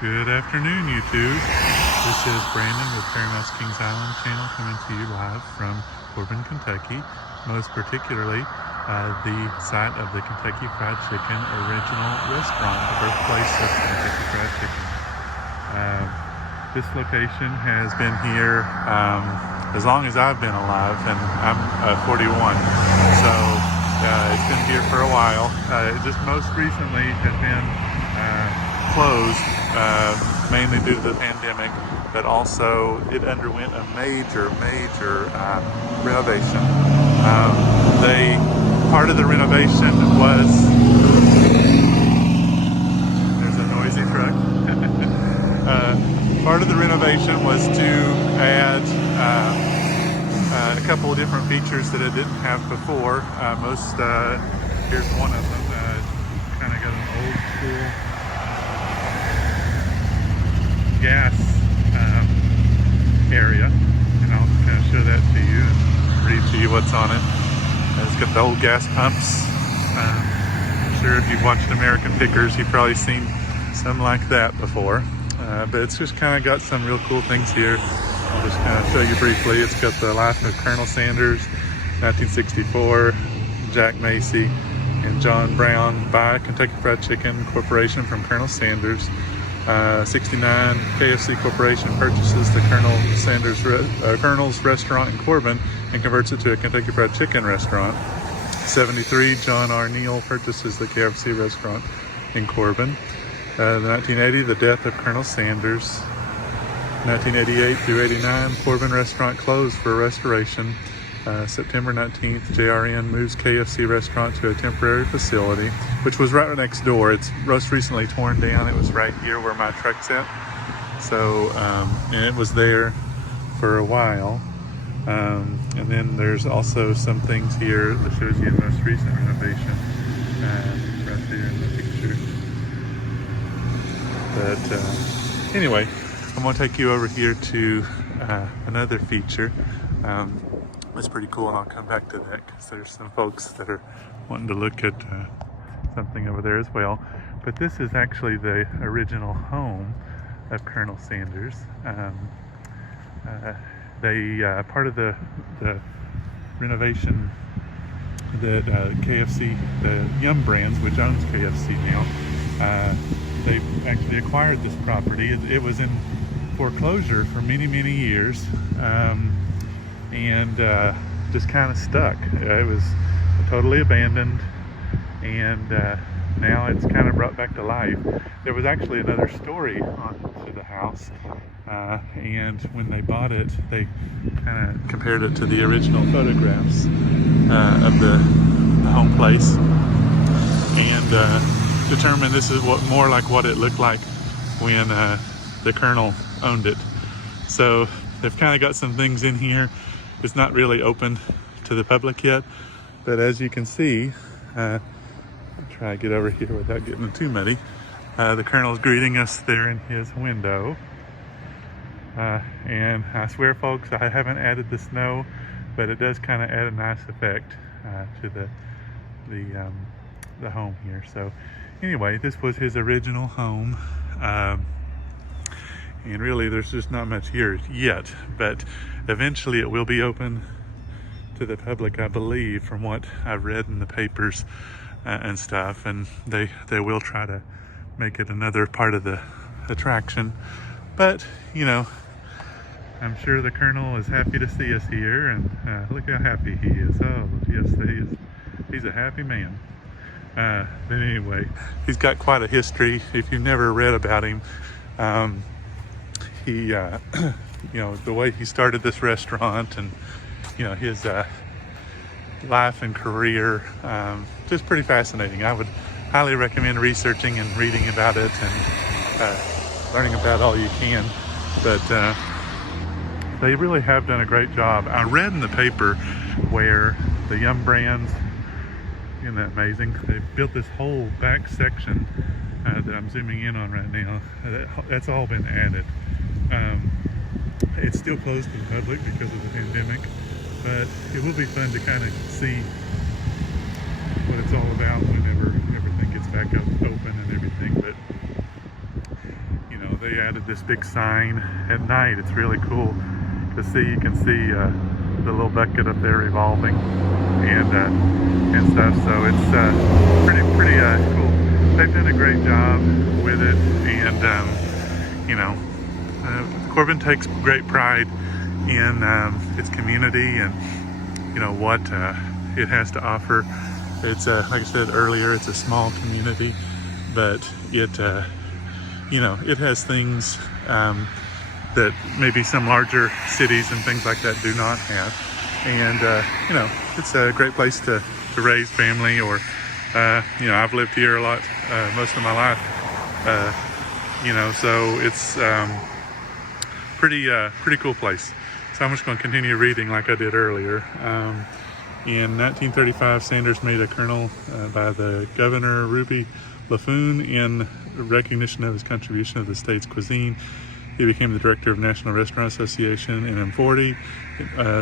Good afternoon, YouTube. This is Brandon with Paramount's Kings Island channel coming to you live from Corbin, Kentucky. Most particularly, the site of the Kentucky Fried Chicken original restaurant, the birthplace of Kentucky Fried Chicken. This location has been here as long as I've been alive, and I'm 41. So it's been here for a while. It just most recently has been closed, mainly due to the pandemic, but also it underwent a major renovation. Part of the renovation was, there's a noisy truck. Part of the renovation was to add a couple of different features that it didn't have before. Here's one of them. Kind of got an old school gas area, and I'll kind of show that to you and read to you what's on it. It's got the old gas pumps. I'm sure if you've watched American Pickers, you've probably seen something like that before. But it's just kind of got some real cool things here. I'll just kind of show you briefly. It's got the life of Colonel Sanders, 1964, Jack Macy and John Brown by Kentucky Fried Chicken Corporation from Colonel Sanders. 69, KFC Corporation purchases the Colonel's restaurant in Corbin and converts it to a Kentucky Fried Chicken restaurant. 73, John R. Neal purchases the KFC restaurant in Corbin. 1980, the death of Colonel Sanders. 1988 through 89, Corbin restaurant closed for restoration. September 19th, JRN moves KFC restaurant to a temporary facility, which was right next door. It's most recently torn down. It was right here where my truck's at. So, and it was there for a while. And then there's also some things here that shows you the most recent renovation, right there in the picture. But anyway, I'm gonna take you over here to another feature. It's pretty cool, and I'll come back to that because there's some folks that are wanting to look at something over there as well. But this is actually the original home of Colonel Sanders. Part of the renovation that KFC, the Yum Brands, which owns KFC now, they actually acquired this property. It was in foreclosure for many years. And just kind of stuck. It was totally abandoned, and now it's kind of brought back to life. There was actually another story onto the house, and when they bought it, they kind of compared it to the original photographs of the home place, and determined this is more like what it looked like when the Colonel owned it. So they've kind of got some things in here. It's not really open to the public yet, but as you can see, I'll try to get over here without getting too muddy. The Colonel's greeting us there in his window. And I swear, folks, I haven't added the snow, but it does kind of add a nice effect to the home here. So anyway, this was his original home. And really, there's just not much here yet, but eventually it will be open to the public, I believe, from what I've read in the papers and stuff, and they will try to make it another part of the attraction. But, you know, I'm sure the Colonel is happy to see us here, and look how happy he is. Oh, yes, he's a happy man. But anyway, he's got quite a history. If you've never read about him, he, you know, the way he started this restaurant, and, you know, his life and career, just pretty fascinating. I would highly recommend researching and reading about it and learning about all you can. But they really have done a great job. I read in the paper where the Yum Brands, isn't that amazing? They built this whole back section that I'm zooming in on right now. That's all been added. It's still closed to the public because of the pandemic, but it will be fun to kind of see what it's all about whenever everything gets back up open and everything. But you know, actually added this big sign at night. It's really cool to see. You can see the little bucket up there revolving and stuff. So it's pretty cool. They've done a great job with it, and you know, Corbin takes great pride in its community and you know what it has to offer. It's like I said earlier, it's a small community, but it you know, it has things that maybe some larger cities and things like that do not have. And you know, it's a great place to raise family, or you know, I've lived here a lot most of my life, you know, so it's pretty cool place. So I'm just going to continue reading like I did earlier. In 1935, Sanders made a colonel by the Governor Ruby LaFoon in recognition of his contribution to the state's cuisine. He became the director of National Restaurant Association, and in 40,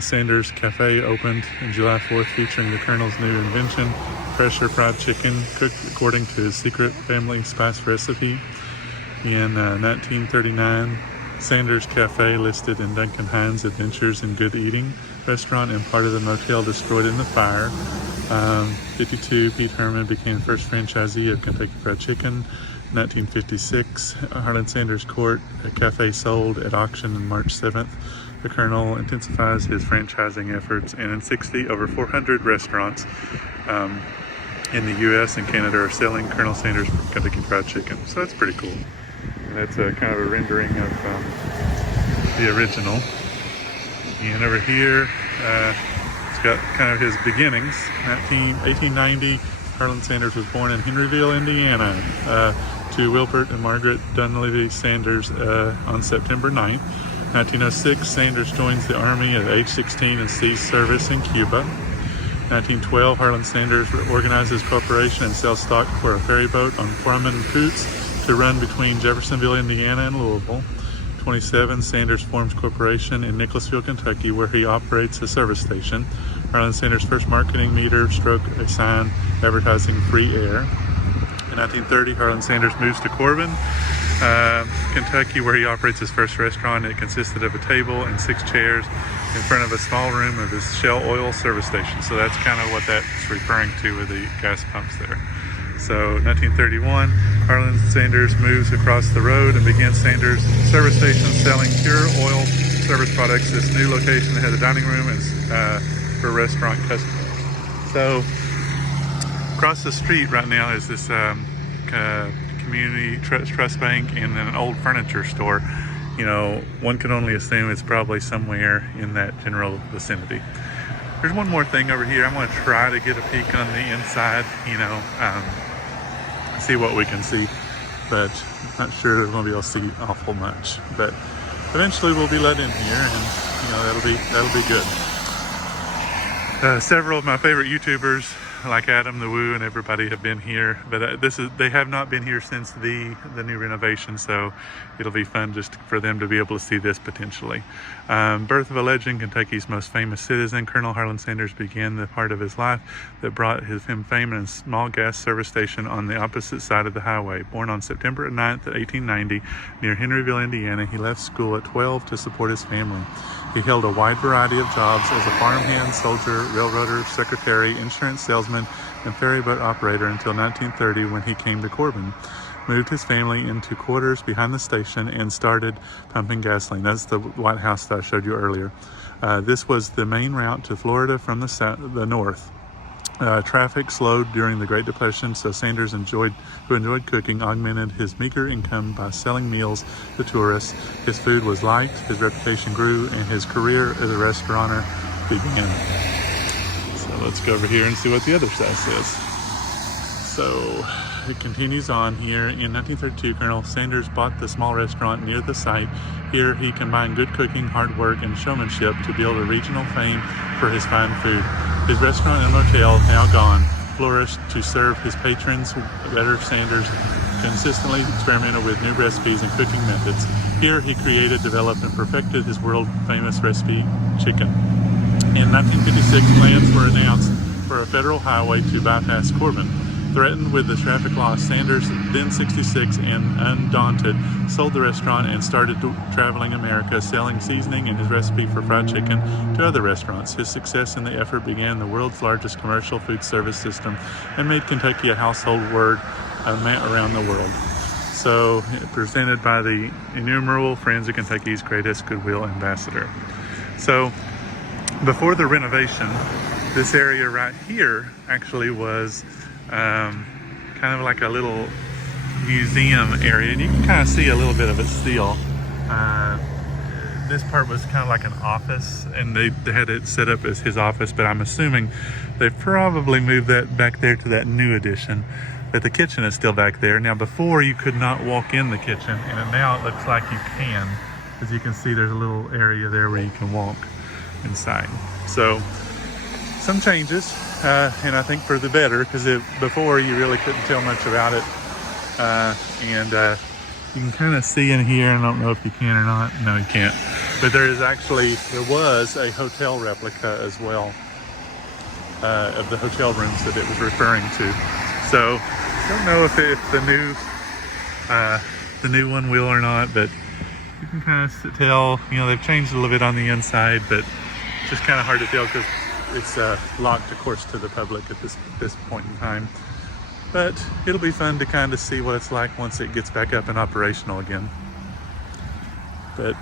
Sanders Cafe opened on July 4th, featuring the colonel's new invention, pressure fried chicken, cooked according to his secret family spice recipe. In 1939, Sanders Cafe, listed in Duncan Hines' Adventures in Good Eating restaurant and part of the motel destroyed in the fire. 52, Pete Herman became the first franchisee of Kentucky Fried Chicken. 1956, Harlan Sanders Court, a cafe sold at auction on March 7th. The Colonel intensifies his franchising efforts, and in 60, over 400 restaurants in the U.S. and Canada are selling Colonel Sanders Kentucky Fried Chicken. So that's pretty cool. And that's a kind of a rendering of the original. And over here, it's got kind of his beginnings. 1890, Harlan Sanders was born in Henryville, Indiana, to Wilbert and Margaret Dunleavy Sanders on September 9th. 1906, Sanders joins the Army at age 16 and sees service in Cuba. 1912, Harlan Sanders organizes corporation and sells stock for a ferry boat on Foreman Coots to run between Jeffersonville, Indiana and Louisville. 27, Sanders forms corporation in Nicholasville, Kentucky, where he operates a service station. Harlan Sanders' first marketing meter stroke a sign advertising free air. In 1930, Harlan Sanders moves to Corbin, Kentucky, where he operates his first restaurant. It consisted of a table and 6 chairs in front of a small room of his Shell Oil service station. So that's kind of what that's referring to with the gas pumps there. So 1931, Harlan Sanders moves across the road and begins Sanders service station selling pure oil service products. This new location has a dining room and for restaurant customers. So across the street right now is this community trust bank and then an old furniture store. You know, one can only assume it's probably somewhere in that general vicinity. There's one more thing over here. I'm going to try to get a peek on the inside, you know, see what we can see, but I'm not sure we're going to be able to see awful much. But eventually we'll be let in here, and you know, that'll be good. Several of my favorite YouTubers, like Adam the Woo and everybody, have been here, but they have not been here since the new renovation, so it'll be fun just for them to be able to see this potentially. Birth of a legend, Kentucky's most famous citizen, Colonel Harlan Sanders began the part of his life that brought him fame in a small gas service station on the opposite side of the highway. Born on September 9th, 1890, near Henryville, Indiana, he left school at 12 to support his family. He held a wide variety of jobs as a farmhand, soldier, railroader, secretary, insurance salesman, and ferryboat operator until 1930, when he came to Corbin, moved his family into quarters behind the station, and started pumping gasoline. That's the White House that I showed you earlier. This was the main route to Florida from the north. Traffic slowed during the Great Depression, so Sanders, who enjoyed cooking, augmented his meager income by selling meals to tourists. His food was liked, his reputation grew, and his career as a restaurateur began. So let's go over here and see what the other side says. So it continues on here. In 1932, Colonel Sanders bought the small restaurant near the site. Here he combined good cooking, hard work, and showmanship to build a regional fame for his fine food. His restaurant and motel, now gone, flourished to serve his patrons better. Sanders consistently experimented with new recipes and cooking methods. Here he created, developed, and perfected his world-famous recipe, chicken. In 1956, plans were announced for a federal highway to bypass Corbin. Threatened with the traffic law, Sanders, then 66 and undaunted, sold the restaurant and started traveling America, selling seasoning and his recipe for fried chicken to other restaurants. His success in the effort began the world's largest commercial food service system and made Kentucky a household word around the world. So, presented by the innumerable friends of Kentucky's greatest goodwill ambassador. So, before the renovation, this area right here actually was kind of like a little museum area, and you can kind of see a little bit of it still. This part was kind of like an office, and they had it set up as his office, but I'm assuming they probably moved that back there to that new addition. But the kitchen is still back there. Now, before you could not walk in the kitchen, and now it looks like you can. As you can see, there's a little area there where you can walk inside. So, some changes, and I think for the better, because before you really couldn't tell much about it. You can kind of see in here, I don't know if you can or not. No, you can't. But there was a hotel replica as well of the hotel rooms that it was referring to. So, don't know if the new one will or not, but you can kind of tell, they've changed a little bit on the inside, but it's just kind of hard to tell because it's locked, of course, to the public at this point in time. But it'll be fun to kind of see what it's like once it gets back up and operational again. But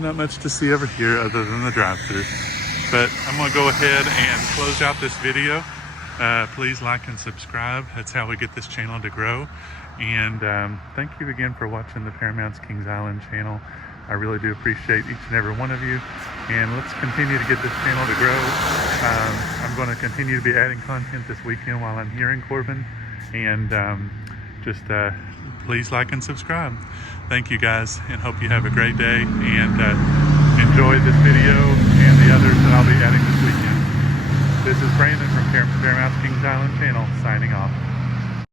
not much to see over here other than the drive-thru. But I'm going to go ahead and close out this video. Please like and subscribe. That's how we get this channel to grow. And thank you again for watching the Paramount's Kings Island channel. I really do appreciate each and every one of you. And let's continue to get this channel to grow. I'm going to continue to be adding content this weekend while I'm here in Corbin. And just please like and subscribe. Thank you guys, and hope you have a great day, and enjoy this video and the others that I'll be adding this weekend. This is Brandon from Paramount's Kings Island channel, signing off.